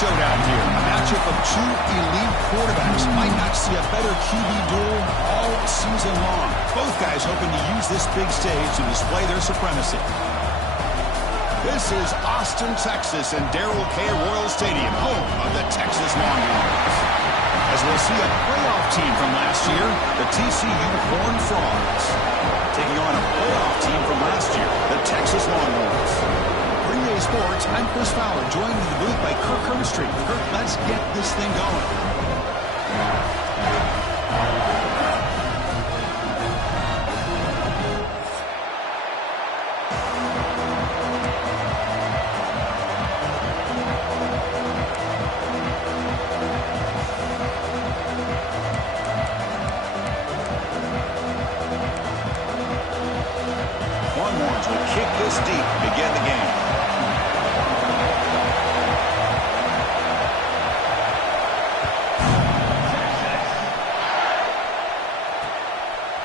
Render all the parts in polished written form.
showdown here. A matchup of two elite quarterbacks. Might not see a better QB duel all season long. Both guys hoping to use this big stage to display their supremacy. This is Austin, Texas, and Darrell K. Royal Stadium, home of the Texas Longhorns. As we'll see a playoff team from last year, the TCU Horned Frogs, taking on a playoff team from last year, the Texas Longhorns. For EA Sports, I'm Chris Fowler, joined in the booth by Kirk Herbstreit. Kirk, let's get this thing going. Longhorns will kick this deep to begin the game.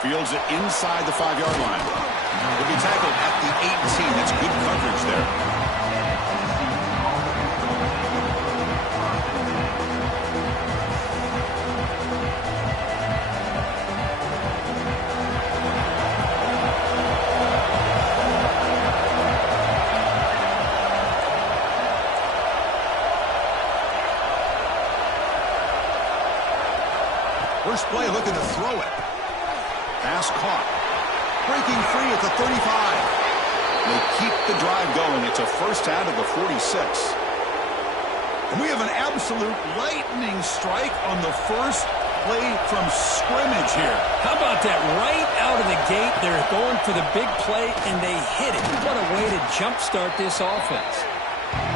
Fields it inside the 5-yard line. He'll be tackled at the 18. That's good coverage there. First play looking to throw it. Pass caught. Breaking free at the 35. They keep the drive going. It's a first out of the 46. And we have an absolute lightning strike on the first play from scrimmage here. How about that? Right out of the gate, they're going for the big play, and they hit it. What a way to jumpstart this offense.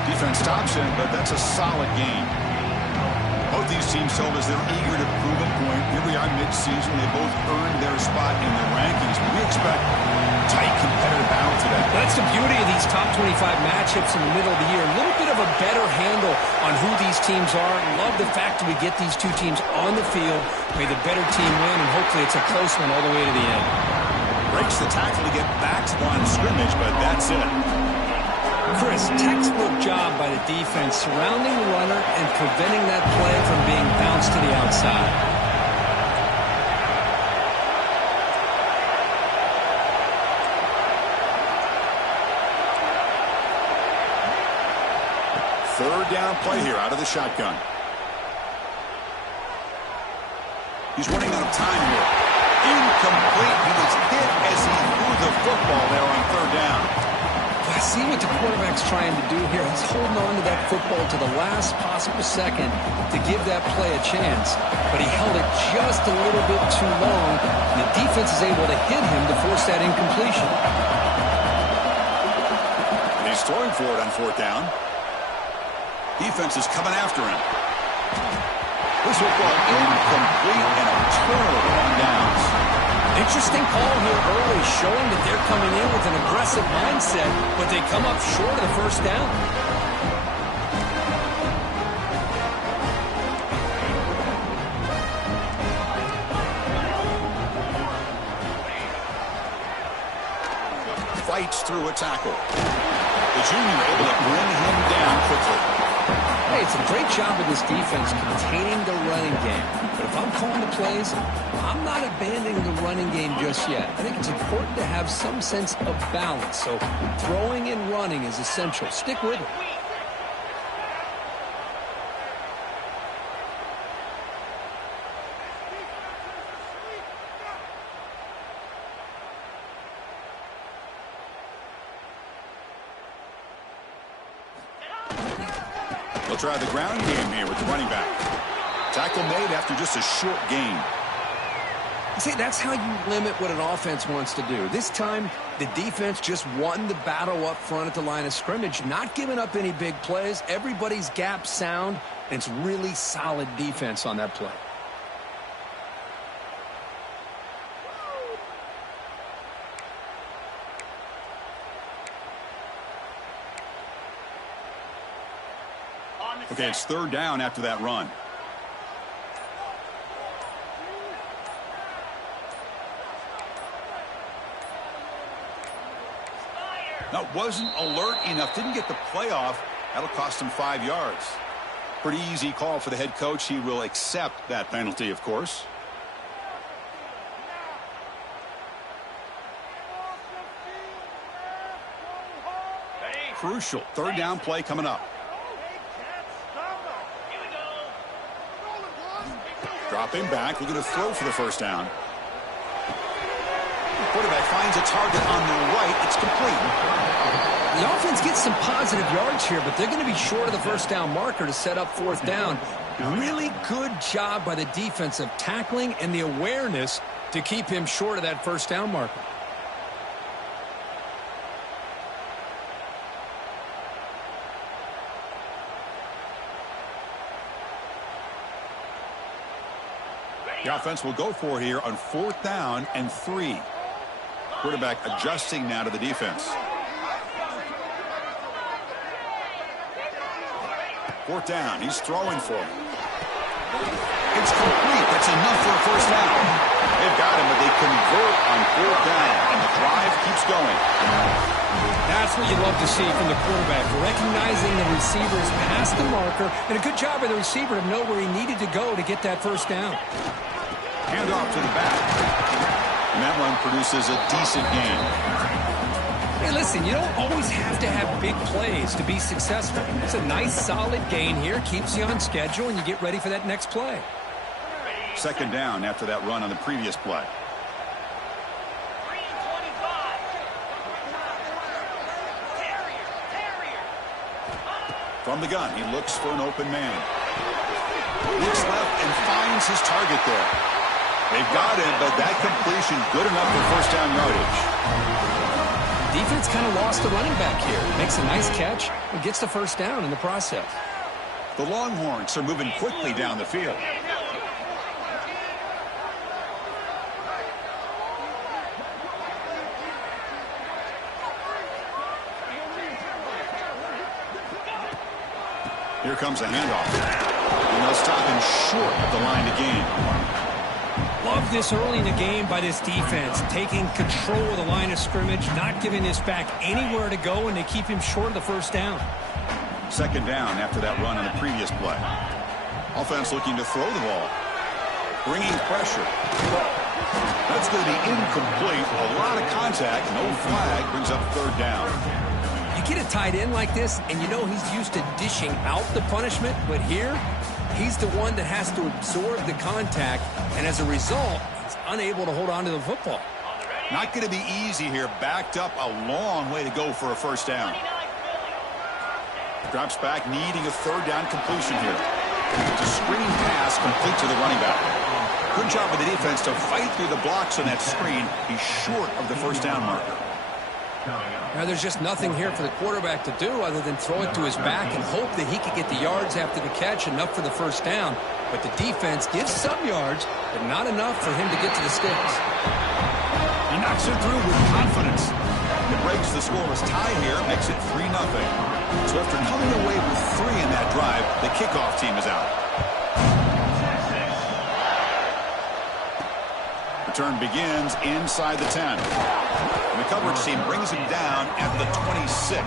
Defense stops him, but that's a solid game. Both these teams told us they're eager to prove a point. Here we are mid-season. They both earned their spot in the rankings. But we expect tight competitive battle today. That's the beauty of these top 25 matchups in the middle of the year. A little bit of a better handle on who these teams are. Love the fact that we get these two teams on the field. May the better team win, and hopefully it's a close one all the way to the end. Breaks the tackle to get back to the line of scrimmage, but that's it. Chris, textbook job by the defense surrounding the runner and preventing that play from being bounced to the outside. Third down play here out of the shotgun. He's running out of time here. Incomplete. He was hit as he threw the football there on third down. I see what the quarterback's trying to do here. He's holding on to that football to the last possible second to give that play a chance. But he held it just a little bit too long. And the defense is able to hit him to force that incompletion. He's throwing for it on fourth down. Defense is coming after him. This football incomplete and a turnover on downs. Interesting call here early, showing that they're coming in with an aggressive mindset, but they come up short of the first down. Fights through a tackle. The junior able to bring him down quickly. Hey, it's a great job of this defense containing the running game. But if I'm calling the plays, I'm not abandoning the running game just yet. I think it's important to have some sense of balance. So throwing and running is essential. Stick with it. They'll try the ground game here with the running back. Tackle made after just a short gain. See, that's how you limit what an offense wants to do. This time, the defense just won the battle up front at the line of scrimmage, not giving up any big plays. Everybody's gap sound, and it's really solid defense on that play. Okay, it's third down after that run. No, wasn't alert enough. Didn't get the play off. That'll cost him 5 yards. Pretty easy call for the head coach. He will accept that penalty, of course. Crucial third down play coming up. Dropping back, looking to throw for the first down. Quarterback finds a target on the right. It's complete. The offense gets some positive yards here, but they're going to be short of the first down marker to set up fourth down. Really good job by the defense of tackling and the awareness to keep him short of that first down marker. The offense will go for here on 4th down and 3. Quarterback adjusting now to the defense. 4th down. He's throwing for it. It's complete. That's enough for a first down. They've got him, but they convert on 4th down, and the drive keeps going. That's what you love to see from the quarterback, recognizing the receivers past the marker, and a good job by the receiver to know where he needed to go to get that first down. Hand off to the back. And that run produces a decent gain. Hey, listen, you don't always have to have big plays to be successful. It's a nice, solid gain here, keeps you on schedule, and you get ready for that next play. 2nd down after that run on the previous play. From the gun, he looks for an open man. Looks left and finds his target there. They've got him, but that completion good enough for first down yardage. Defense kind of lost the running back here. Makes a nice catch and gets the first down in the process. The Longhorns are moving quickly down the field. Here comes a handoff. And they'll stop him short of the line to gain. Love this early in the game by this defense, taking control of the line of scrimmage, not giving this back anywhere to go, and they keep him short of the first down. 2nd down after that run on the previous play. Offense looking to throw the ball. Bringing pressure. That's going to be incomplete. A lot of contact. No flag. Brings up 3rd down. You get a tight end like this, and you know he's used to dishing out the punishment, but here, he's the one that has to absorb the contact, and as a result, he's unable to hold on to the football. Not going to be easy here. Backed up a long way to go for a first down. Drops back, needing a 3rd down completion here. It's a screen pass complete to the running back. Good job by the defense to fight through the blocks on that screen. He's short of the first down marker. Now, there's just nothing here for the quarterback to do other than throw it to his back and hope that he could get the yards after the catch, enough for the first down. But the defense gives some yards, but not enough for him to get to the sticks. He knocks it through with confidence. It breaks the scoreless tie here, makes it 3-0. So after coming away with 3 in that drive, the kickoff team is out. Return begins inside the 10. And the coverage team brings him down at the 26.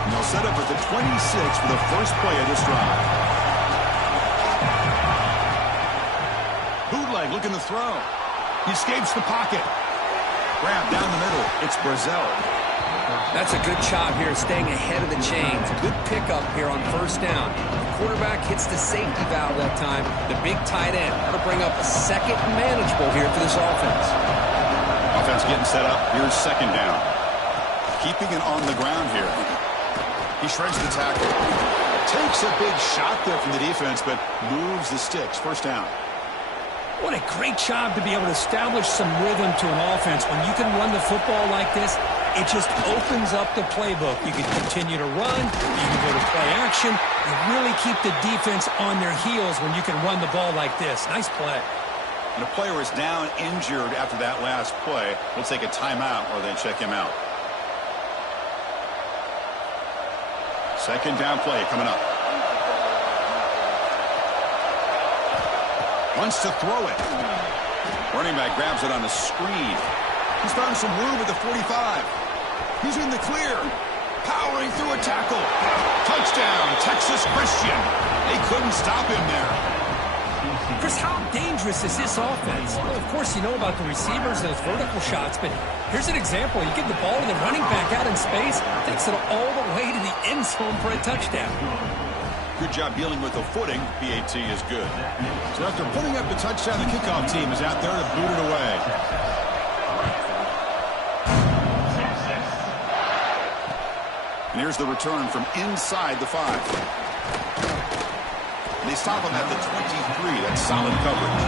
And they'll set up at the 26 for the first play of this drive. Bootleg looking to throw. He escapes the pocket. Grab down the middle. It's Brazzell. That's a good job here, staying ahead of the chains. Good pickup here on first down. The quarterback hits the safety valve that time. The big tight end. That'll bring up a 2nd and manageable here for this offense. Offense getting set up. Here's 2nd down. Keeping it on the ground here. He shreds the tackle. Takes a big shot there from the defense, but moves the sticks. First down. What a great job to be able to establish some rhythm to an offense. When you can run the football like this, it just opens up the playbook. You can continue to run. You can go to play action. You really keep the defense on their heels when you can run the ball like this. Nice play. And a player is down injured after that last play. We'll take a timeout or then check him out. 2nd down play coming up. Wants to throw it. Running back grabs it on a screen. He's found some room at the 45. He's in the clear. Powering through a tackle. Touchdown, Texas Christian. They couldn't stop him there. Chris, how dangerous is this offense? Well, of course, you know about the receivers, those vertical shots, but here's an example. You give the ball to the running back out in space, takes it all the way to the end zone for a touchdown. Good job dealing with the footing. PAT is good. So after putting up the touchdown, the kickoff team is out there to boot it away. And here's the return from inside the 5. And they stop him at the 23. That's solid coverage.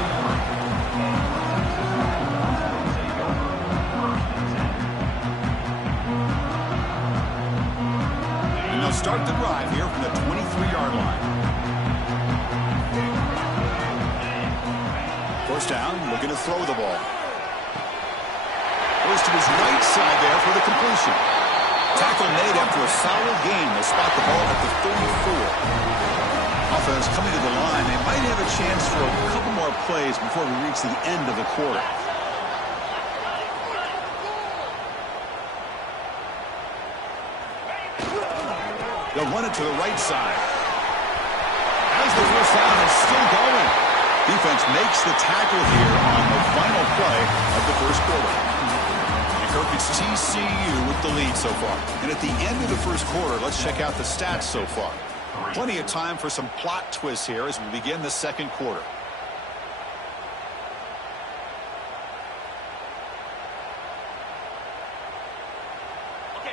And they'll start the drive here from the 23-yard line. First down, looking to throw the ball. Goes to his right side there for the completion. Tackle made after a solid gain. They'll spot the ball at the 34. Offense coming to the line. They might have a chance for a couple more plays before we reach the end of the quarter. They'll run it to the right side. As the first down is still going. Defense makes the tackle here on the final play of the first quarter. It's TCU with the lead so far. And at the end of the first quarter, let's check out the stats so far. Plenty of time for some plot twists here as we begin the second quarter.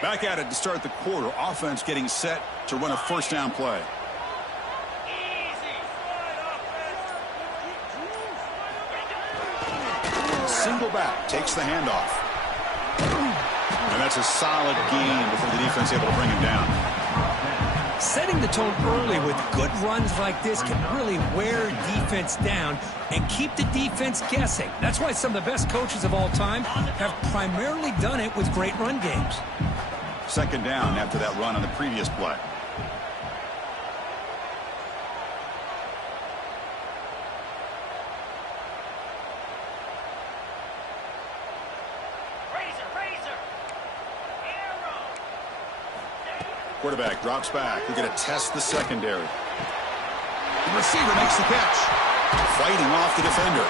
Back at it to start the quarter. Offense getting set to run a first down play. Single back takes the handoff. And that's a solid gain before the defense able to bring him down. Setting the tone early with good runs like this can really wear defense down and keep the defense guessing. That's why some of the best coaches of all time have primarily done it with great run games. Second down after that run on the previous play. Quarterback drops back. We're going to test the secondary. The receiver makes the catch. Fighting off the defender.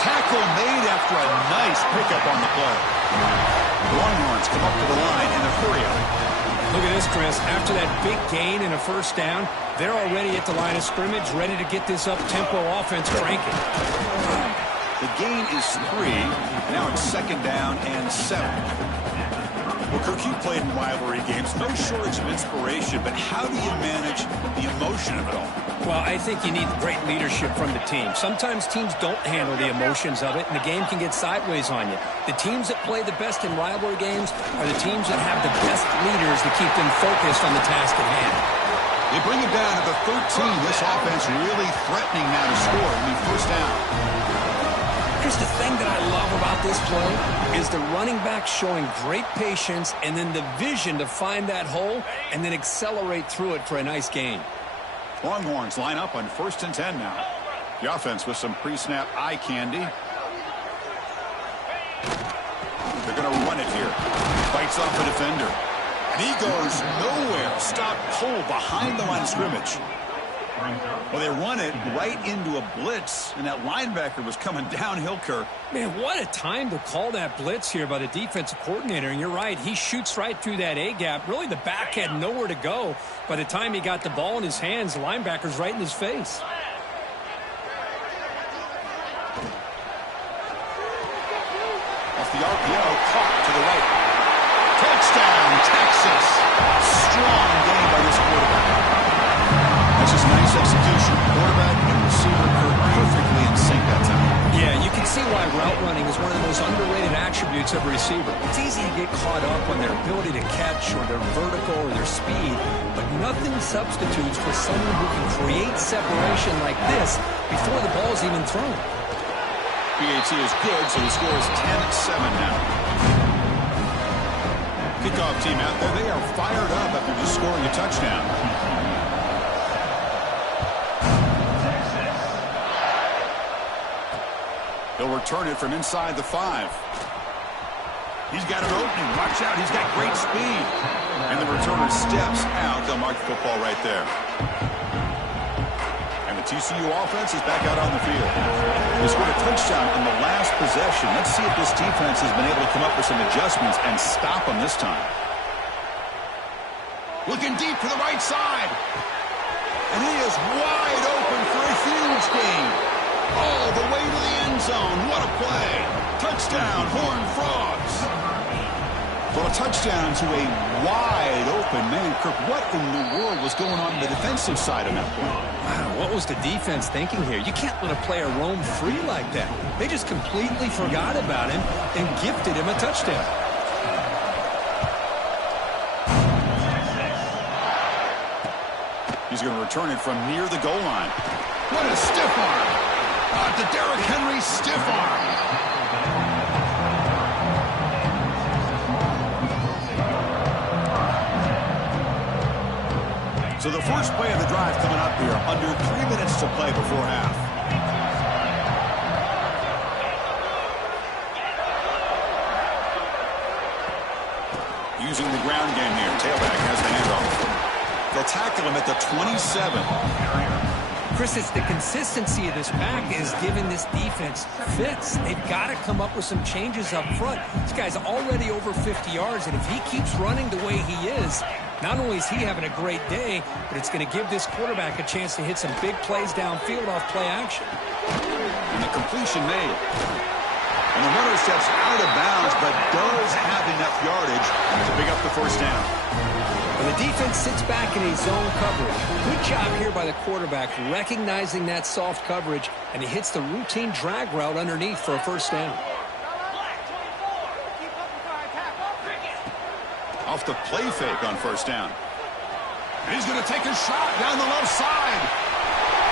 Tackle made after a nice pickup on the play. Longhorns come up to the line in a hurry up. Look at this, Chris. After that big gain and a first down, they're already at the line of scrimmage, ready to get this up-tempo offense cranking. The gain is 3. Now it's second down and 7. Well, Kirk, you played in rivalry games. No shortage of inspiration, but how do you manage the emotion of it all? Well, I think you need great leadership from the team. Sometimes teams don't handle the emotions of it, and the game can get sideways on you. The teams that play the best in rivalry games are the teams that have the best leaders to keep them focused on the task at hand. They bring it down to the 13. This offense really threatening now to score. I mean, first down. Here's the thing that I love about this play is the running back showing great patience and then the vision to find that hole and then accelerate through it for a nice gain. Longhorns line up on 1st and 10 now. The offense with some pre-snap eye candy. They're going to run it here. Fights off the defender. And he goes nowhere. Stop pull behind the line of scrimmage. Well, they run it right into a blitz, and that linebacker was coming downhill, Kirk. Man, what a time to call that blitz here by the defensive coordinator. And you're right, he shoots right through that A-gap. Really, the back had nowhere to go. By the time he got the ball in his hands, the linebacker's right in his face. Off the RPO, caught to the right. Touchdown, Texas. Strong game by this quarterback. That's just nice execution. Quarterback and receiver are perfectly in sync that time. Yeah, you can see why route running is one of the most underrated attributes of a receiver. It's easy to get caught up on their ability to catch or their vertical or their speed, but nothing substitutes for someone who can create separation like this before the ball is even thrown. PAT is good, so the score is 10-7 now. Kickoff team out there, they are fired up after just scoring a touchdown. He'll return it from inside the 5. He's got an opening. Watch out. He's got great speed. And the returner steps out. They'll mark the football right there. And the TCU offense is back out on the field. They scored a touchdown on the last possession. Let's see if this defense has been able to come up with some adjustments and stop them this time. Looking deep to the right side. And he is wide open for a huge gain. All the way to the end zone. What a play. Touchdown, Horned Frogs. Well, a touchdown to a wide open man. Kirk, what in the world was going on the defensive side of that play? Wow, what was the defense thinking here? You can't let a player roam free like that. They just completely forgot about him and gifted him a touchdown. He's going to return it from near the goal line. What a stiff arm. The Derrick Henry stiff arm. So the first play of the drive coming up here. Under 3 minutes to play before half. Using the ground game here. Tailback has the handoff. They'll tackle him at the 27. Chris, it's the consistency of this pack is giving this defense fits. They've got to come up with some changes up front. This guy's already over 50 yards, and if he keeps running the way he is, not only is he having a great day, but it's going to give this quarterback a chance to hit some big plays downfield off play action. And the completion made. And the runner steps out of bounds, but does have enough yardage to pick up the first down. And the defense sits back in a zone coverage. Good job here by the quarterback recognizing that soft coverage, and he hits the routine drag route underneath for a first down. Off the play fake on first down. And he's going to take a shot down the left side.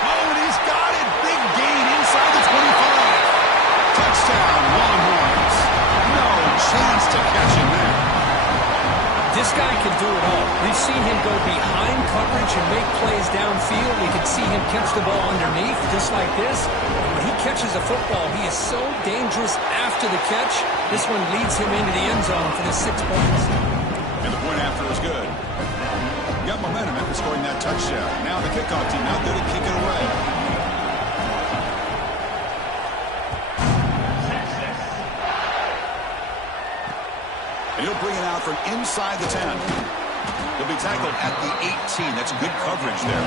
Oh, and he's got it. Big gain inside the 25. Touchdown, Longhorns. No chance to catch him there. This guy can do it all. We've seen him go behind coverage and make plays downfield. We can see him catch the ball underneath just like this. When he catches a football, he is so dangerous after the catch. This one leads him into the end zone for the 6 points. And the point after is good. Got momentum after scoring that touchdown. Now the kickoff team out there to kick it away. And he'll bring it out from inside the 10. He'll be tackled at the 18. That's good coverage there.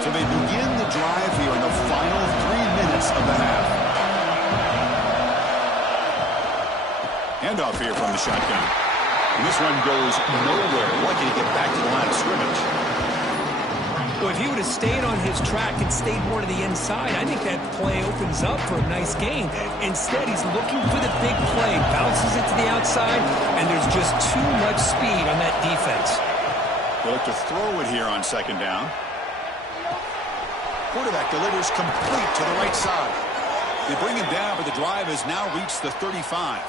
So they begin the drive here in the final 3 minutes of the half. Handoff here from the shotgun. And this one goes nowhere. Lucky to get back to the line of scrimmage. Well, if he would have stayed on his track and stayed more to the inside, I think that play opens up for a nice gain. Instead, he's looking for the big play, bounces it to the outside, and there's just too much speed on that defense. They'll look to throw it here on second down. Quarterback delivers complete to the right side. They bring him down, but the drive has now reached the 35.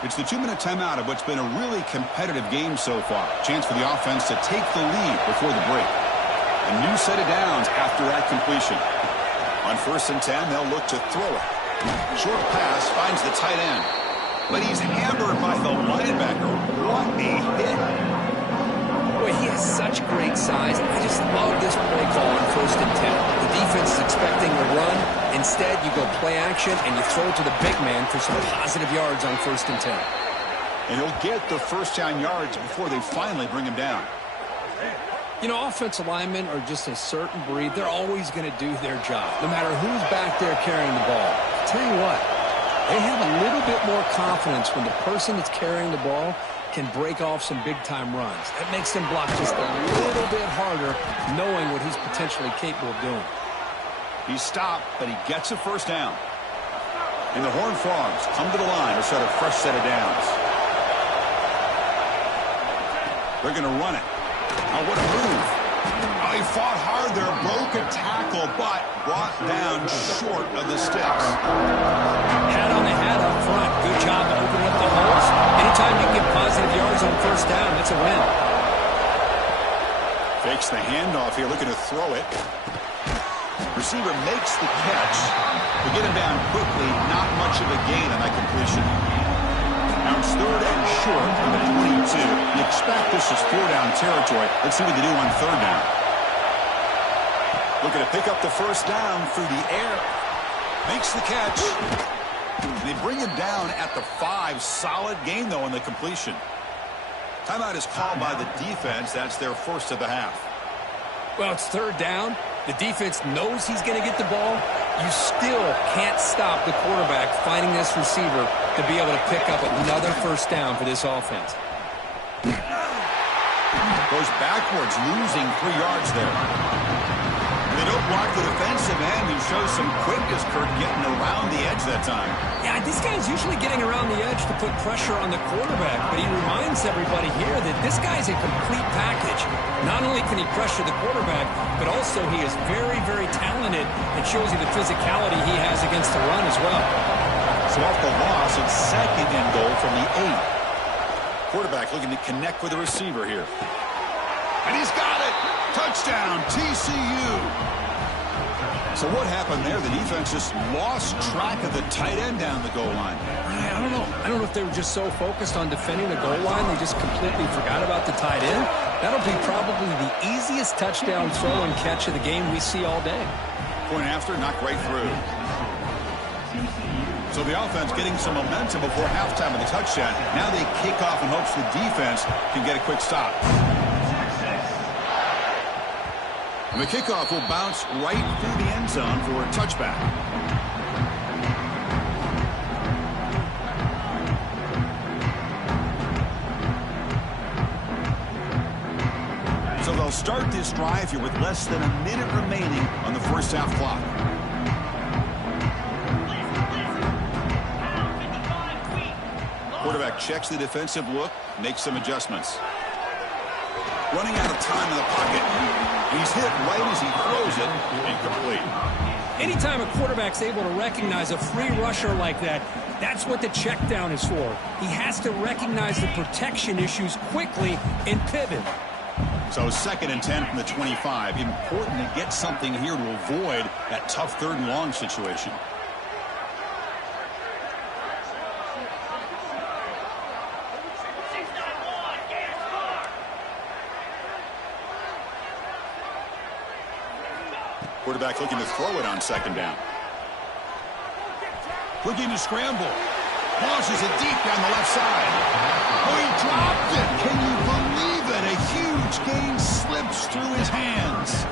It's the 2-minute timeout of what's been a really competitive game so far. Chance for the offense to take the lead before the break. A new set of downs after that completion. On 1st and 10, they'll look to throw it. Short pass finds the tight end. But he's hammered by the linebacker. What a hit. Boy, he has such great size. I just love this play call on 1st and 10. The defense is expecting a run. Instead, you go play action, and you throw it to the big man for some positive yards on 1st and 10. And he'll get the first down yards before they finally bring him down. You know, offensive linemen are just a certain breed. They're always going to do their job, no matter who's back there carrying the ball. I'll tell you what, they have a little bit more confidence when the person that's carrying the ball can break off some big-time runs. That makes them block just a little bit harder, knowing what he's potentially capable of doing. He's stopped, but he gets a first down. And the Horned Frogs come to the line to set a fresh set of downs. They're going to run it. Oh, what a move. Oh, he fought hard there, broke a tackle, but brought down short of the sticks. Hat on the hat up front. Good job of opening up the holes. Anytime you can get positive yards on first down, that's a win. Fakes the handoff here, looking to throw it. Receiver makes the catch. To get him down quickly, not much of a gain on that completion. Now it's 3rd and short from the 22. You expect this is 4-down territory. Let's see what they do on 3rd down. Looking to pick up the first down through the air. Makes the catch. They bring him down at the 5. Solid gain, though, in the completion. Timeout is called by the defense. That's their first of the half. Well, it's 3rd down. The defense knows he's going to get the ball. You still can't stop the quarterback finding this receiver to be able to pick up another first down for this offense. Goes backwards, losing 3 yards there. They don't block the defensive end, who shows some quickness, Kurt, getting around the edge that time. Yeah, this guy's usually getting around the edge to put pressure on the quarterback, but he reminds everybody here that this guy's a complete package. Not only can he pressure the quarterback, but also he is very, very talented and shows you the physicality he has against the run as well. So off the loss, it's 2nd and goal from the 8. Quarterback looking to connect with the receiver here. And he's got it! Touchdown, TCU! So what happened there? The defense just lost track of the tight end down the goal line. I don't know. I don't know if they were just so focused on defending the goal line they just completely forgot about the tight end. That'll be probably the easiest touchdown throw and catch of the game we see all day. Point after, knocked right through. So the offense getting some momentum before halftime with the touchdown. Now they kick off in hopes the defense can get a quick stop. And the kickoff will bounce right through the end zone for a touchback. So they'll start this drive here with less than a minute remaining on the first half clock. Quarterback checks the defensive look, makes some adjustments. Running out of time in the pocket. He's hit right as he throws it, incomplete. Anytime a quarterback's able to recognize a free rusher like that, that's what the check down is for. He has to recognize the protection issues quickly and pivot. So 2nd and 10 from the 25. Important to get something here to avoid that tough 3rd and long situation. Quarterback looking to throw it on 2nd down. Looking to scramble. Launches it deep down the left side. Oh, he dropped it. Can you believe it? A huge gain slips through his hands.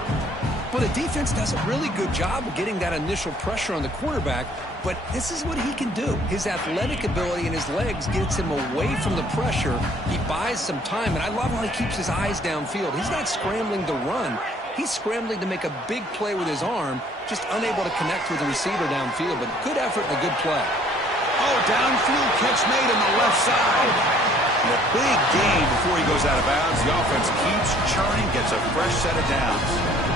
Well, the defense does a really good job of getting that initial pressure on the quarterback, but this is what he can do. His athletic ability and his legs gets him away from the pressure. He buys some time, and I love how he keeps his eyes downfield. He's not scrambling to run. He's scrambling to make a big play with his arm, just unable to connect with the receiver downfield, but good effort and a good play. Oh, downfield catch made on the left side. And a big gain before he goes out of bounds. The offense keeps churning, gets a fresh set of downs.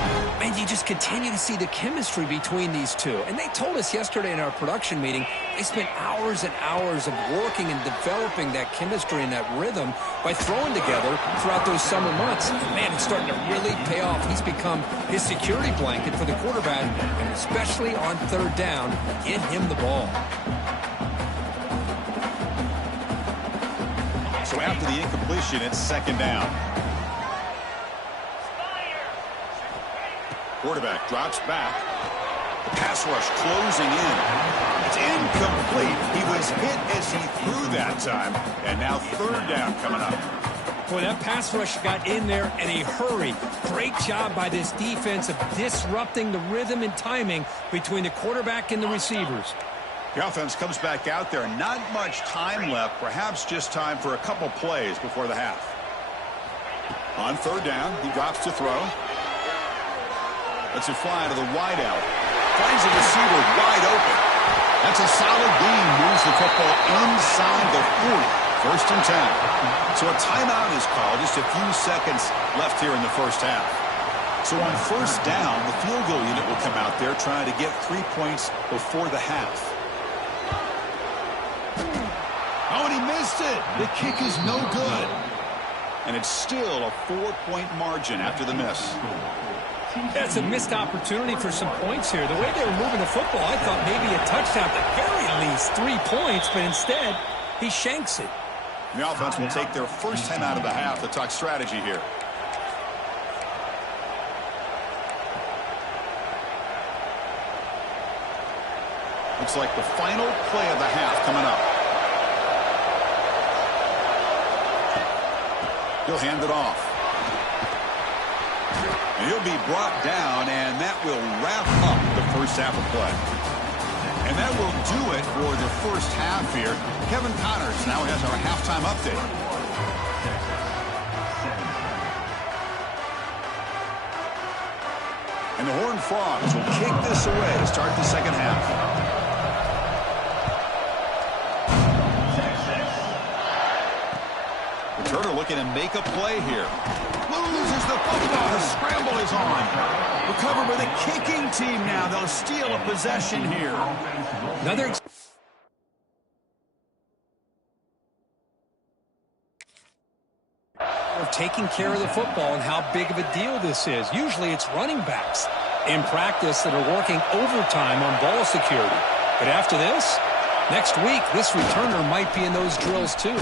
And you just continue to see the chemistry between these two. And they told us yesterday in our production meeting, they spent hours and hours of working and developing that chemistry and that rhythm by throwing together throughout those summer months. And man, it's starting to really pay off. He's become his security blanket for the quarterback, and especially on 3rd down, get him the ball. So after the incompletion, it's 2nd down. Quarterback drops back. The pass rush closing in. It's incomplete. He was hit as he threw that time. And now 3rd down coming up. Boy, that pass rush got in there in a hurry. Great job by this defense of disrupting the rhythm and timing between the quarterback and the receivers. The offense comes back out there. Not much time left. Perhaps just time for a couple plays before the half. On 3rd down, he drops to throw. Lets it fly to the wideout. Finds the receiver wide open. That's a solid gain. Moves the football inside the 40. 1st and 10. So a timeout is called. Just a few seconds left here in the first half. So on first down, the field goal unit will come out there trying to get 3 points before the half. Oh, and he missed it. The kick is no good. And it's still a 4-point margin after the miss. That's a missed opportunity for some points here. The way they were moving the football, I thought maybe a touchdown, at the very least 3 points, but instead, he shanks it. The offense will take their first time out of the half to talk strategy here. Looks like the final play of the half coming up. He'll hand it off. And he'll be brought down, and that will wrap up the first half of play. And that will do it for the first half here. Kevin Connors now has our halftime update. And the Horned Frogs will kick this away to start the second half. Turner looking to make a play here. Loses the football. The scramble is on. Recovered by the kicking team now. They'll steal a possession here. Another of taking care of the football and how big of a deal this is. Usually it's running backs in practice that are working overtime on ball security. But after this, next week, this returner might be in those drills too.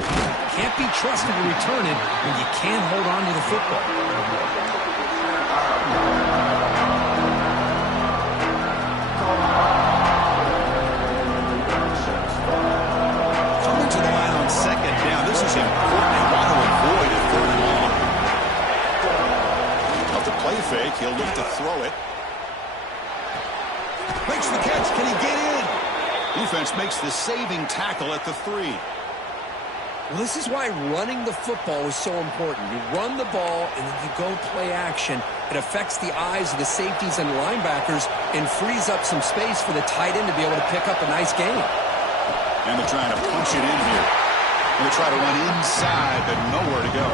Can't be trusted to return it when you can't hold on to the football. Coming to the line on second down. This is important. They want to avoid a third and long. Off the play fake, he'll look to throw it. Makes the catch. Can he get in? Defense makes the saving tackle at the 3. Well, this is why running the football is so important. You run the ball, and then you go play action. It affects the eyes of the safeties and linebackers and frees up some space for the tight end to be able to pick up a nice gain. And they're trying to punch it in here. They'll try to run inside, but nowhere to go.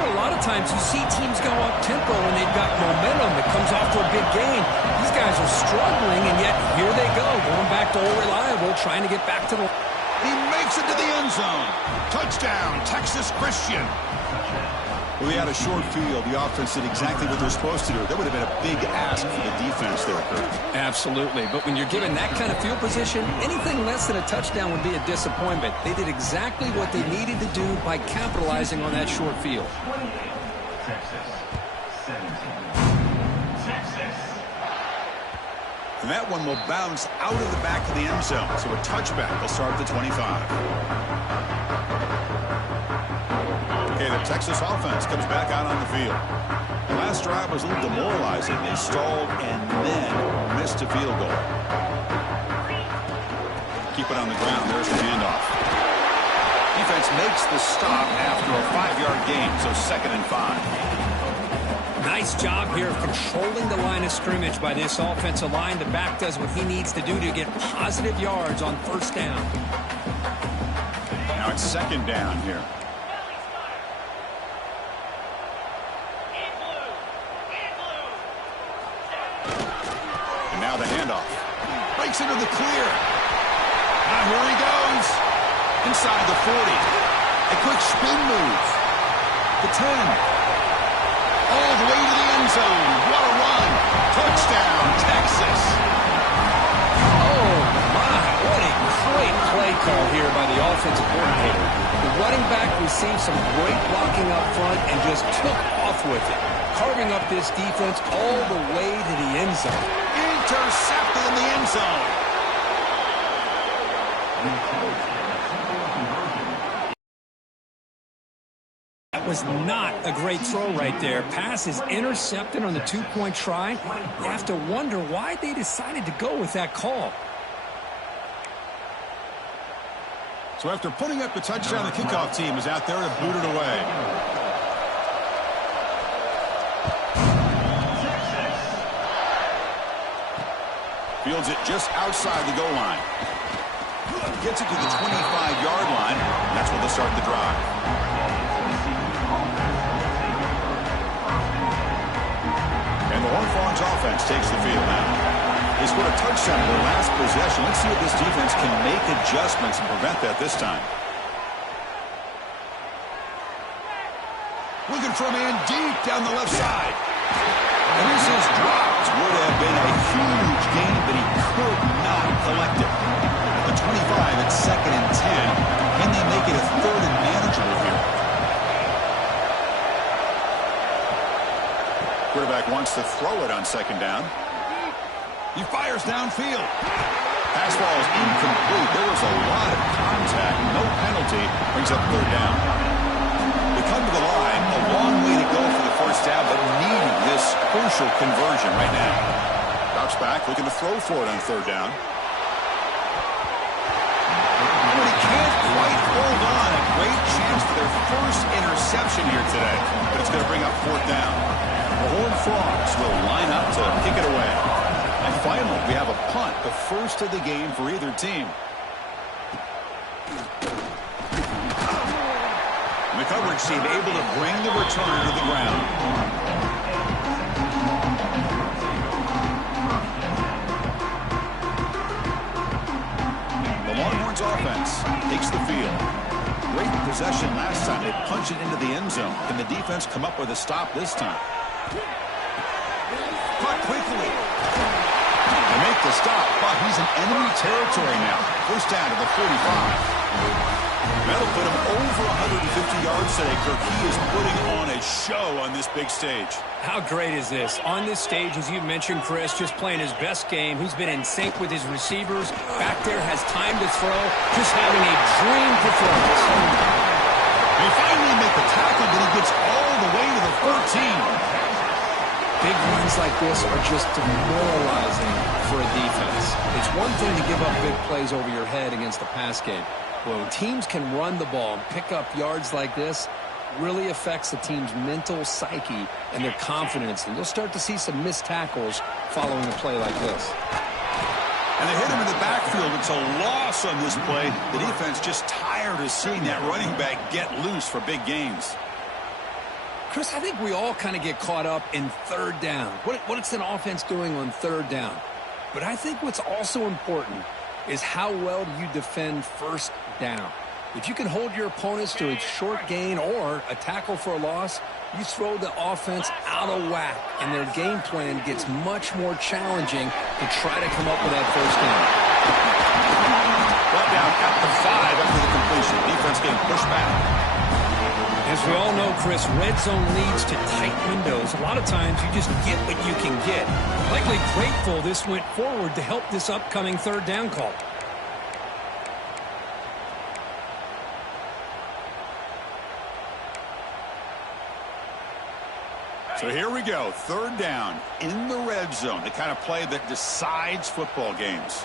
A lot of times you see teams go up-tempo when they've got momentum that comes off to a big gain. These guys are struggling, and yet here they go, going back to old reliable, trying to get back to the... He makes it to the end zone. Touchdown, Texas Christian. Well, they had a short field. The offense did exactly what they're supposed to do. That would have been a big ask for the defense there, Kurt. Absolutely. But when you're given that kind of field position, anything less than a touchdown would be a disappointment. They did exactly what they needed to do by capitalizing on that short field. And that one will bounce out of the back of the end zone. So a touchback will start at the 25. Okay, the Texas offense comes back out on the field. The last drive was a little demoralizing. They stalled and then missed a field goal. Keep it on the ground. There's the handoff. Defense makes the stop after a 5-yard gain, so 2nd and 5. Nice job here of controlling the line of scrimmage by this offensive line. The back does what he needs to do to get positive yards on first down. Now it's 2nd down here. And now the handoff. Breaks into the clear. Now here he goes. Inside the 40. A quick spin move. The 10. All the way to the end zone. What a run. Touchdown, Texas. Oh, my. What a great play call here by the offensive coordinator. The running back received some great blocking up front and just took off with it, carving up this defense all the way to the end zone. Intercepted in the end zone. That was not a great throw right there. Pass is intercepted on the 2-point try. You have to wonder why they decided to go with that call. So after putting up the touchdown, the kickoff team is out there to boot it away. Fields it just outside the goal line. Gets it to the 25-yard line. And that's where they'll start the drive. Horned Frogs offense takes the field now. They scored a touchdown in their last possession. Let's see if this defense can make adjustments and prevent that this time. Looking for a man deep down the left side. And this is dropped. Would have been a huge gain, but he could not collect it. At the 25, it's 2nd and 10. Can they make it a 3rd and manageable here? Quarterback wants to throw it on 2nd down. He fires downfield. Pass ball is incomplete. There was a lot of contact. No penalty. Brings up 3rd down. We come to the line. A long way to go for the first down, but needing this crucial conversion right now. Drops back, looking to throw for it on 3rd down. But he can't quite hold on. A great chance for their first interception here today. But it's going to bring up 4th down. The Horned Frogs will line up to kick it away. And finally, we have a punt, the first of the game for either team. The coverage team able to bring the return to the ground. The Longhorns offense takes the field. Great possession last time. They punch it into the end zone. Can the defense come up with a stop this time? Caught quickly. They make the stop, but he's in enemy territory now. First down to the 45. That'll put him over 150 yards today, Kirk. He is putting on a show on this big stage. How great is this? On this stage, as you mentioned, Chris, just playing his best game. He's been in sync with his receivers. Back there, has time to throw. Just having a dream performance. They finally make the tackle, but he gets all the way to the 14. Big runs like this are just demoralizing for a defense. It's one thing to give up big plays over your head against the pass game. When teams can run the ball and pick up yards like this, really affects the team's mental psyche and their confidence. And you'll start to see some missed tackles following a play like this. And they hit him in the backfield. It's a loss on this play. The defense just tired of seeing that running back get loose for big gains. Chris, I think we all kind of get caught up in 3rd down. What's an offense doing on 3rd down? But I think what's also important is how well do you defend 1st down. If you can hold your opponents to a short gain or a tackle for a loss, you throw the offense out of whack, and their game plan gets much more challenging to try to come up with that 1st down. Brought down at the 5 after the completion. Defense getting pushed back. As we all know, Chris, red zone leads to tight windows. A lot of times you just get what you can get. Likely grateful this went forward to help this upcoming 3rd down call. So here we go, 3rd down in the red zone, the kind of play that decides football games.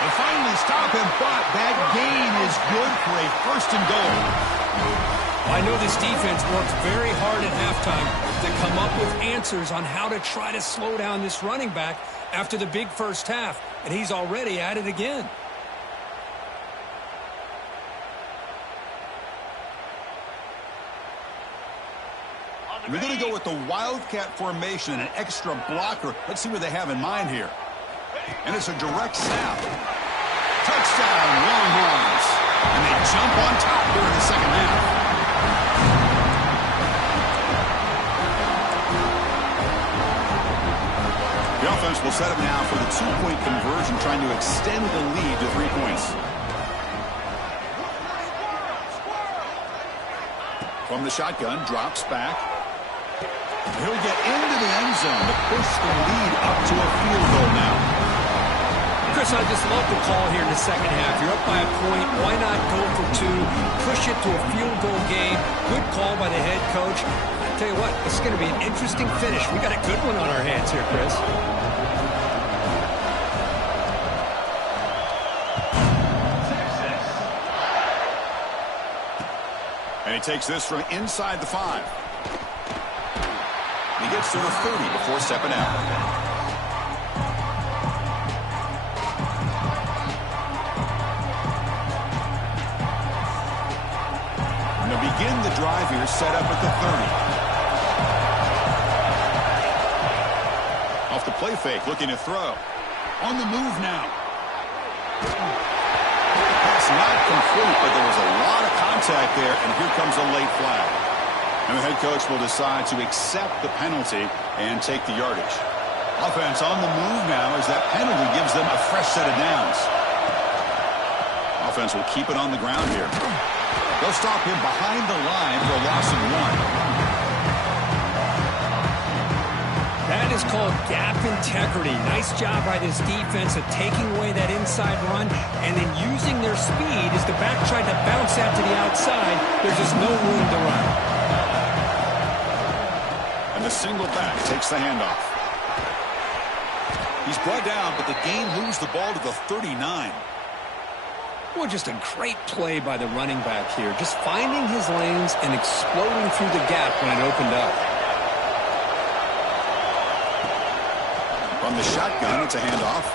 They finally stop him, but that gain is good for a 1st and goal. I know this defense worked very hard at halftime to come up with answers on how to try to slow down this running back after the big first half, and he's already at it again. We're going to go with the Wildcat formation and an extra blocker. Let's see what they have in mind here. And it's a direct snap. Touchdown, Longhorns. And they jump on top here in the 2nd half. The offense will set up now for the 2-point conversion, trying to extend the lead to 3 points. From the shotgun, drops back. He'll get into the end zone to push the lead up to a field goal now. Chris, I just love the call here in the 2nd half. You're up by a point. Why not go for 2? Push it to a field goal game. Good call by the head coach. I tell you what, this is going to be an interesting finish. We got a good one on our hands here, Chris. And he takes this from inside the 5. He gets to the 30 before stepping out. the drive here, set up at the 30. Off the play fake, looking to throw. On the move now. Pass not complete, but there was a lot of contact there, and here comes a late flag. And the head coach will decide to accept the penalty and take the yardage. Offense on the move now as that penalty gives them a fresh set of downs. Offense will keep it on the ground here. They'll stop him behind the line for a loss of 1. That is called gap integrity. Nice job by this defense of taking away that inside run and then using their speed as the back tried to bounce out to the outside. There's just no room to run. And the single back takes the handoff. He's brought down, but the game moves the ball to the 39. Well, just a great play by the running back here. Just finding his lanes and exploding through the gap when it opened up. From the shotgun, it's a handoff.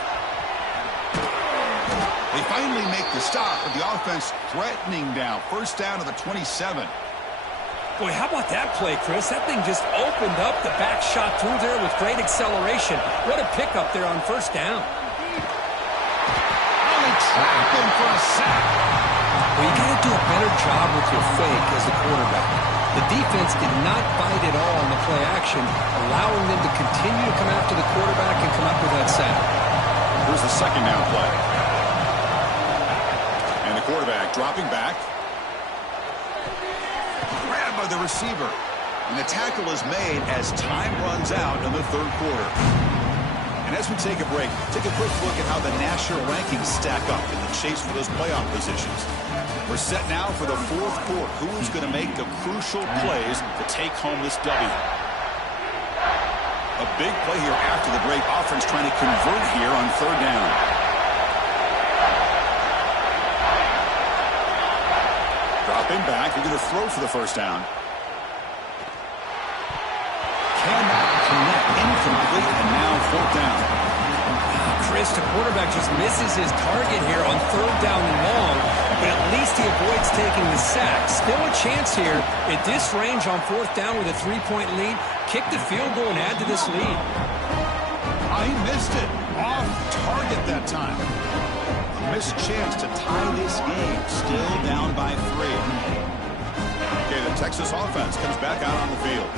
They finally make the stop, but the offense threatening now. First down to the 27. Boy, how about that play, Chris? That thing just opened up. The back shot through there with great acceleration. What a pickup there on first down. Trap him for a sack. Well, you got to do a better job with your fake as the quarterback. The defense did not bite at all on the play action, allowing them to continue to come after the quarterback and come up with that sack. Here's the second down play. And the quarterback dropping back. Grabbed by the receiver. And the tackle is made as time runs out in the third quarter. And as we take a break, take a quick look at how the national rankings stack up in the chase for those playoff positions. We're set now for the fourth quarter. Who is going to make the crucial plays to take home this W? A big play here after the break. Offense trying to convert here on third down. Dropping back. They're going to throw for the first down. Cannot connect. Incomplete, and now fourth down. Chris, the quarterback just misses his target here on third down and long, but at least he avoids taking the sack. Still a chance here at this range on fourth down with a 3-point lead. Kick the field goal and add to this lead. He missed it. Off target that time. A missed chance to tie this game. Still down by 3. Okay, the Texas offense comes back out on the field.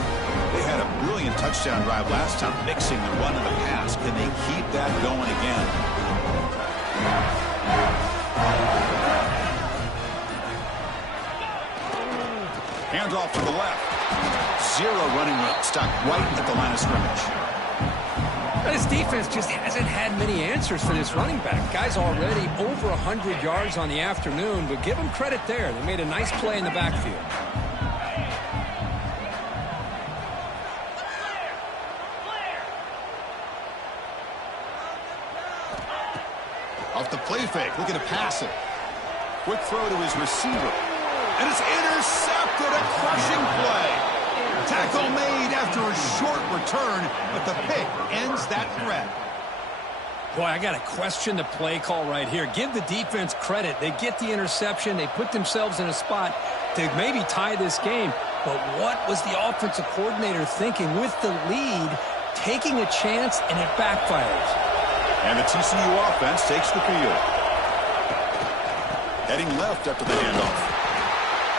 They had a brilliant touchdown drive last time, mixing the run and the pass. Can they keep that going again? Handoff to the left. 0 running room, stuck right at the line of scrimmage. This defense just hasn't had many answers for this running back. Guy's already over 100 yards on the afternoon, but give them credit there. They made a nice play in the backfield. Off the play fake, looking to pass it. Quick throw to his receiver. And it's intercepted, a crushing play. Tackle made after a short return, but the pick ends that threat. Boy, I got to question the play call right here. Give the defense credit. They get the interception. They put themselves in a spot to maybe tie this game. But what was the offensive coordinator thinking with the lead, taking a chance, and it backfires? And the TCU offense takes the field. Heading left after the handoff.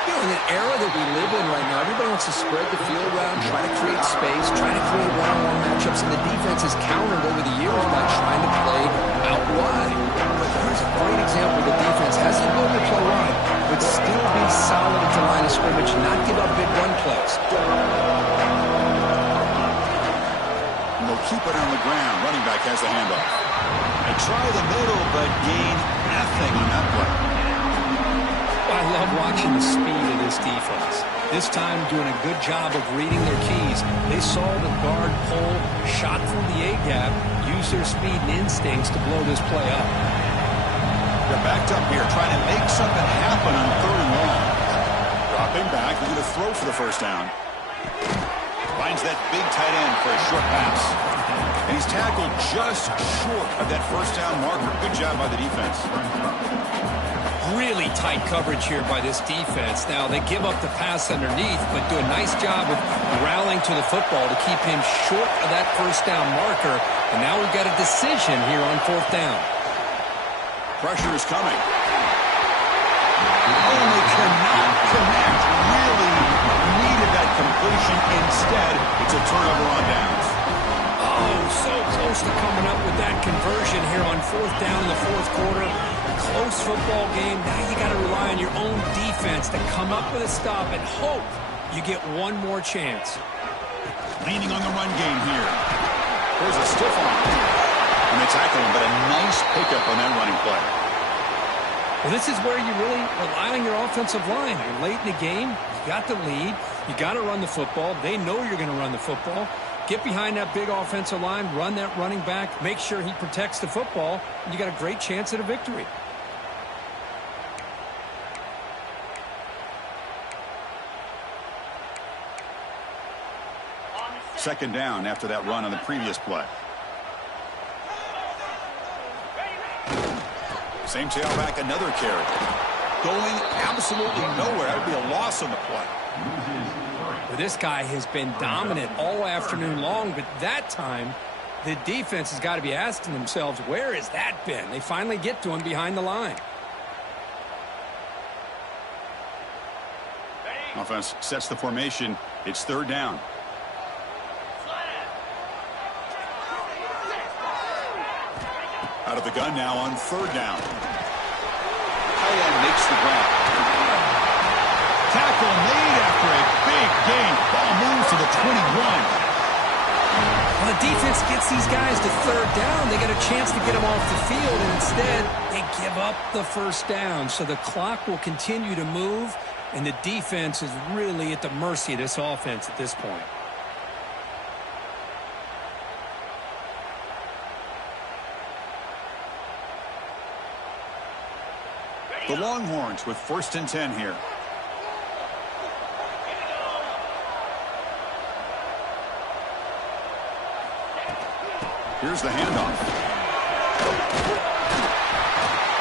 You know, in an era that we live in right now, everybody wants to spread the field around, try to create space, try to create one-on-one matchups, and the defense has countered over the years by trying to play out wide. But here's a great example. The defense has the ability to play wide, but still be solid at the line of scrimmage, not give up big run plays. And they'll keep it on the ground. Running back has the handoff. They try the middle, but gain nothing on that play. I love watching the speed of this defense. This time doing a good job of reading their keys. They saw the guard pull, shot through the A-gap, use their speed and instincts to blow this play up. They're backed up here trying to make something happen on third and long. Dropping back, they're going to throw for the first down. Finds that big tight end for a short pass. And he's tackled just short of that first down marker. Good job by the defense. Really tight coverage here by this defense. Now, they give up the pass underneath, but do a nice job of rallying to the football to keep him short of that first down marker. And now we've got a decision here on 4th down. Pressure is coming. Only cannot connect. Really needed that completion. Instead, it's a turnover on downs. Oh, so close to coming up with that conversion here on 4th down in the 4th quarter. Close football game. Now you got to rely on your own defense to come up with a stop and hope you get one more chance. Leaning on the run game here. There's a stiff arm. And they tackle him, but a nice pickup on that running play. Well, this is where you really rely on your offensive line. You're late in the game. You got the lead. You got to run the football. They know you're going to run the football. Get behind that big offensive line, run that running back, make sure he protects the football, and you got a great chance at a victory. Second down after that run on the previous play. Same tailback, another carry. Going absolutely nowhere. That would be a loss on the play. Well, this guy has been dominant all afternoon long, but that time the defense has got to be asking themselves, where has that been? They finally get to him behind the line. Offense sets the formation. It's 3rd down. Out of the gun now on 3rd down. Tight end makes the grab. Tackle made after a big gain. Ball moves to the 21. Well, the defense gets these guys to 3rd down. They got a chance to get them off the field, and instead they give up the first down. So the clock will continue to move, and the defense is really at the mercy of this offense at this point. The Longhorns with 1st and 10 here. Here's the handoff.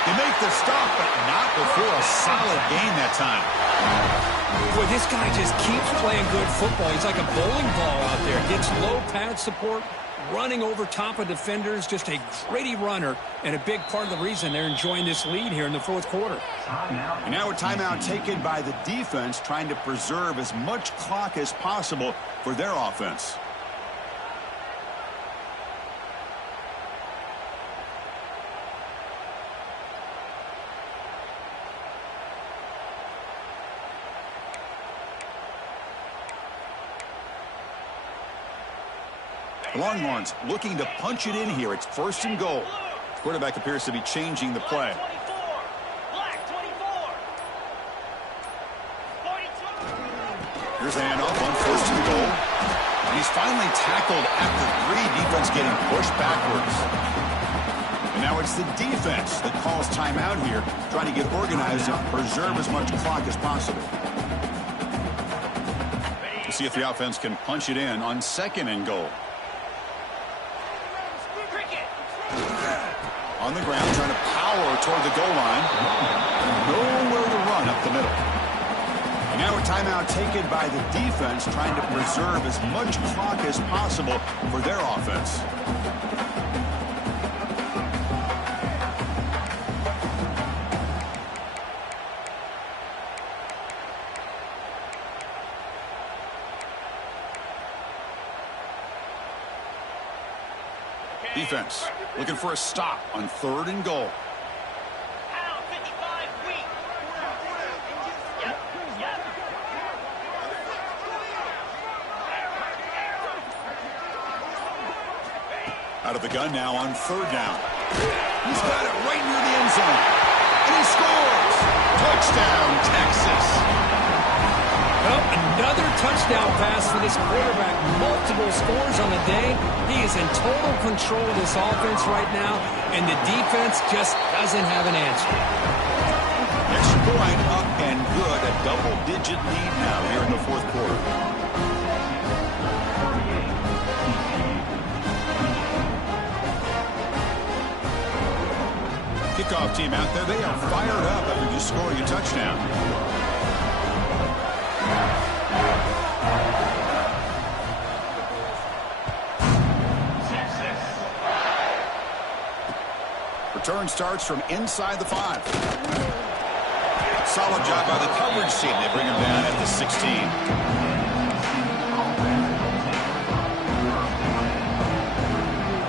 They make the stop, but not before a solid gain that time. Boy, this guy just keeps playing good football. He's like a bowling ball out there. Gets low pad support, running over top of defenders. Just a gritty runner, and a big part of the reason they're enjoying this lead here in the 4th quarter. And now a timeout taken by the defense, trying to preserve as much clock as possible for their offense. The Longhorns looking to punch it in here. It's 1st and goal. The quarterback appears to be changing the play. Here's the handoff on 1st and goal. And he's finally tackled after 3. Defense getting pushed backwards. And now it's the defense that calls timeout here, trying to get organized and preserve as much clock as possible. We'll see if the offense can punch it in on 2nd and goal. On the ground, trying to power toward the goal line. Nowhere to run up the middle. And now a timeout taken by the defense, trying to preserve as much clock as possible for their offense. Defense looking for a stop on 3rd and goal. Out of the gun now on 3rd down. He's got it right near the end zone. And he scores! Touchdown, Texas! Well, another touchdown pass for this quarterback. Multiple scores on the day. He is in total control of this offense right now, and the defense just doesn't have an answer. Extra point up and good. A double-digit lead now here in the 4th quarter. Kickoff team out there, they are fired up after just scoring a touchdown. Return starts from inside the 5. Solid job by the coverage team. They bring him down at the 16.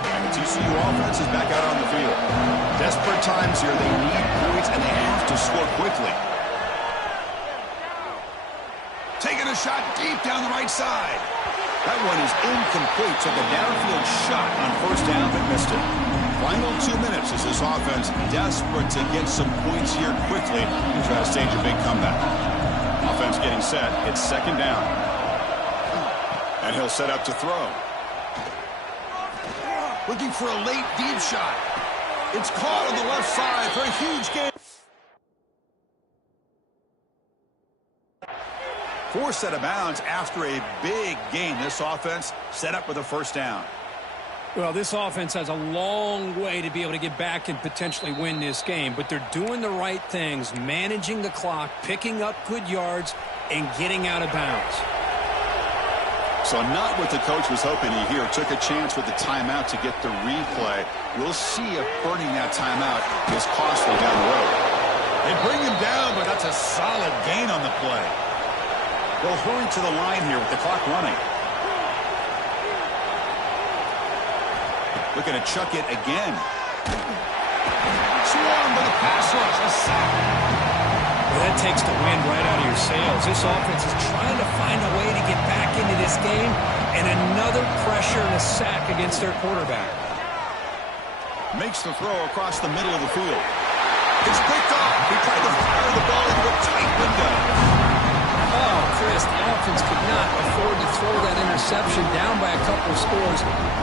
And the TCU offense is back out on the field. Desperate times here. They need points, and they have to score quickly. Taking a shot deep down the right side. That one is incomplete. Took a downfield shot on first down, but missed it. Final 2 minutes as this offense desperate to get some points here quickly and try to stage a big comeback. Offense getting set. It's second down. And he'll set up to throw. Looking for a late deep shot. It's caught on the left side for a huge gain. Forced out of bounds after a big gain. This offense set up with a first down. Well, this offense has a long way to be able to get back and potentially win this game, but they're doing the right things, managing the clock, picking up good yards, and getting out of bounds. So not what the coach was hoping to hear. Took a chance with the timeout to get the replay. We'll see if burning that timeout is costly down the road. They bring him down, but that's a solid gain on the play. They'll hurry to the line here with the clock running. Looking to chuck it again. Swarmed by the pass rush. A sack. Well, that takes the wind right out of your sails. This offense is trying to find a way to get back into this game, and another pressure and a sack against their quarterback. Makes the throw across the middle of the field. It's picked off. He tried to fire the ball into a tight window. Oh, Chris, the offense could not afford to throw that interception down by a couple of scores.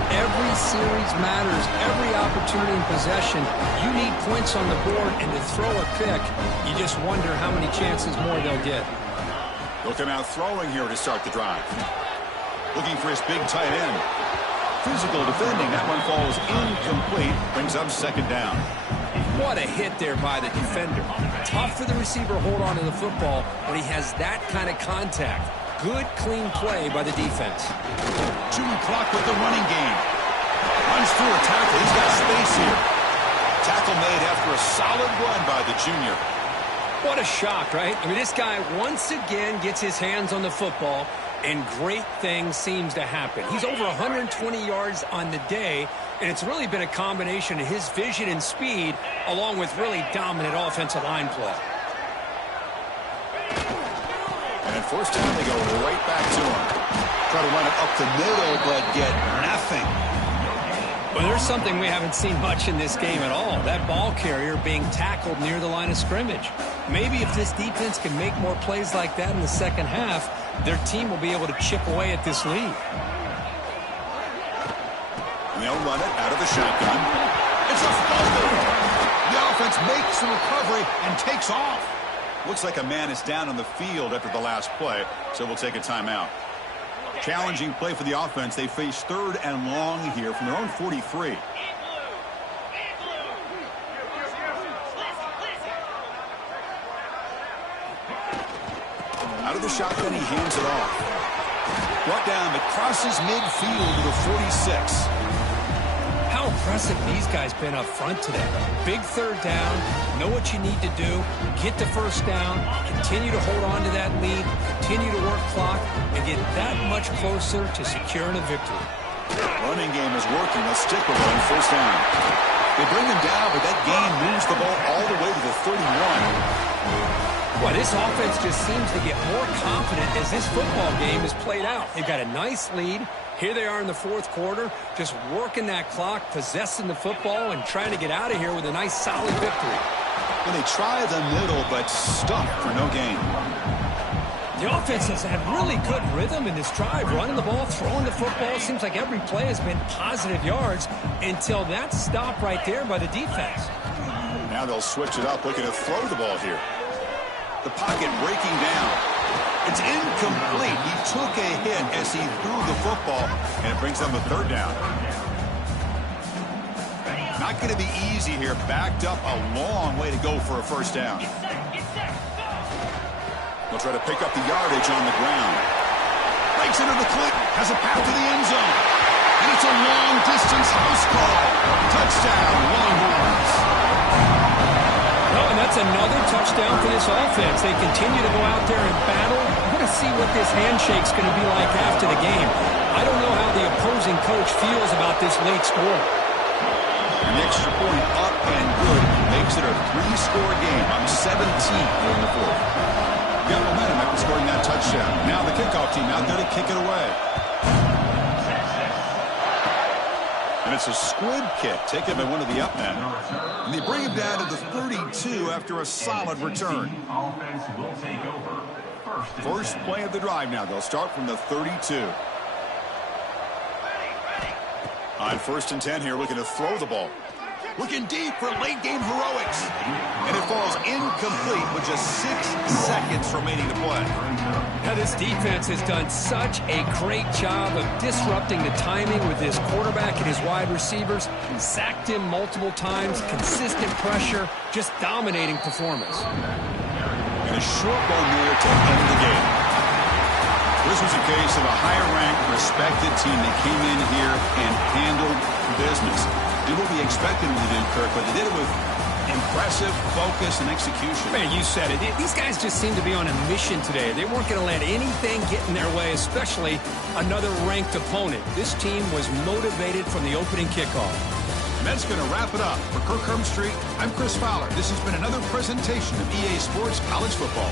Every series matters. Every opportunity in possession. You need points on the board, and to throw a pick, you just wonder how many chances more they'll get. Looking out throwing here to start the drive. Looking for his big tight end. Physical defending. That one falls incomplete. Brings up second down. What a hit there by the defender. Tough for the receiver to hold on to the football when he has that kind of contact. Good, clean play by the defense. Chewing clock with the running game. Runs through a tackle. He's got space here. Tackle made after a solid run by the junior. What a shock, right? I mean, this guy once again gets his hands on the football, and great things seems to happen. He's over 120 yards on the day, and it's really been a combination of his vision and speed along with really dominant offensive line play. And first down, they go right back to him. Try to run it up the middle, but get nothing. Well, there's something we haven't seen much in this game at all. That ball carrier being tackled near the line of scrimmage. Maybe if this defense can make more plays like that in the second half, their team will be able to chip away at this lead. And they'll run it out of the shotgun. It's a fumble. The offense makes the recovery and takes off. Looks like a man is down on the field after the last play, so we'll take a timeout. Challenging play for the offense. They face third and long here from their own 43. Out of the shotgun, he hands it off. Brought down, but crosses midfield to the 46. How impressive these guys been up front today. Big third down, know what you need to do, get the first down, continue to hold on to that lead, continue to work clock, and get that much closer to securing a victory. Running game is working. Let's stick with it on first down. They bring him down, but that gain moves the ball all the way to the 31. Well, this offense just seems to get more confident as this football game is played out. They've got a nice lead. Here they are in the fourth quarter, just working that clock, possessing the football, and trying to get out of here with a nice, solid victory. And they try the middle, but stuck for no gain. The offense has had really good rhythm in this drive, running the ball, throwing the football. Seems like every play has been positive yards until that stop right there by the defense. Now they'll switch it up, looking to throw the ball here. The pocket breaking down. It's incomplete. He took a hit as he threw the football, and it brings them a third down. Not going to be easy here. Backed up a long way to go for a first down. They'll try to pick up the yardage on the ground. Breaks into the clip, has a path to the end zone. And it's a long-distance house call. Touchdown, Longhorns. Oh, and that's another touchdown for this offense. They continue to go out there and battle. I'm going to see what this handshake's going to be like after the game. I don't know how the opposing coach feels about this late score. An extra point up and good makes it a 3-score game. I'm 17th here in the fourth. Got momentum after scoring that touchdown. Now the kickoff team out there to kick it away. And it's a squib kick taken by one of the up men. And they bring him down to the 32 after a solid return. First play of the drive now. They'll start from the 32. On 1st and 10 here, looking to throw the ball. Looking deep for late-game heroics. And it falls incomplete with just 6 seconds remaining to play. Now, this defense has done such a great job of disrupting the timing with his quarterback and his wide receivers. Sacked him multiple times, consistent pressure, just dominating performance. And a short one there to end the game. This was a case of a higher-ranked, respected team that came in here and handled business. Did what we expected them to do, Kirk, but they did it with impressive focus and execution. Man, you said it. These guys just seem to be on a mission today. They weren't going to let anything get in their way, especially another ranked opponent. This team was motivated from the opening kickoff. And that's going to wrap it up. For Kirk Herbstreit, I'm Chris Fowler. This has been another presentation of EA Sports College Football.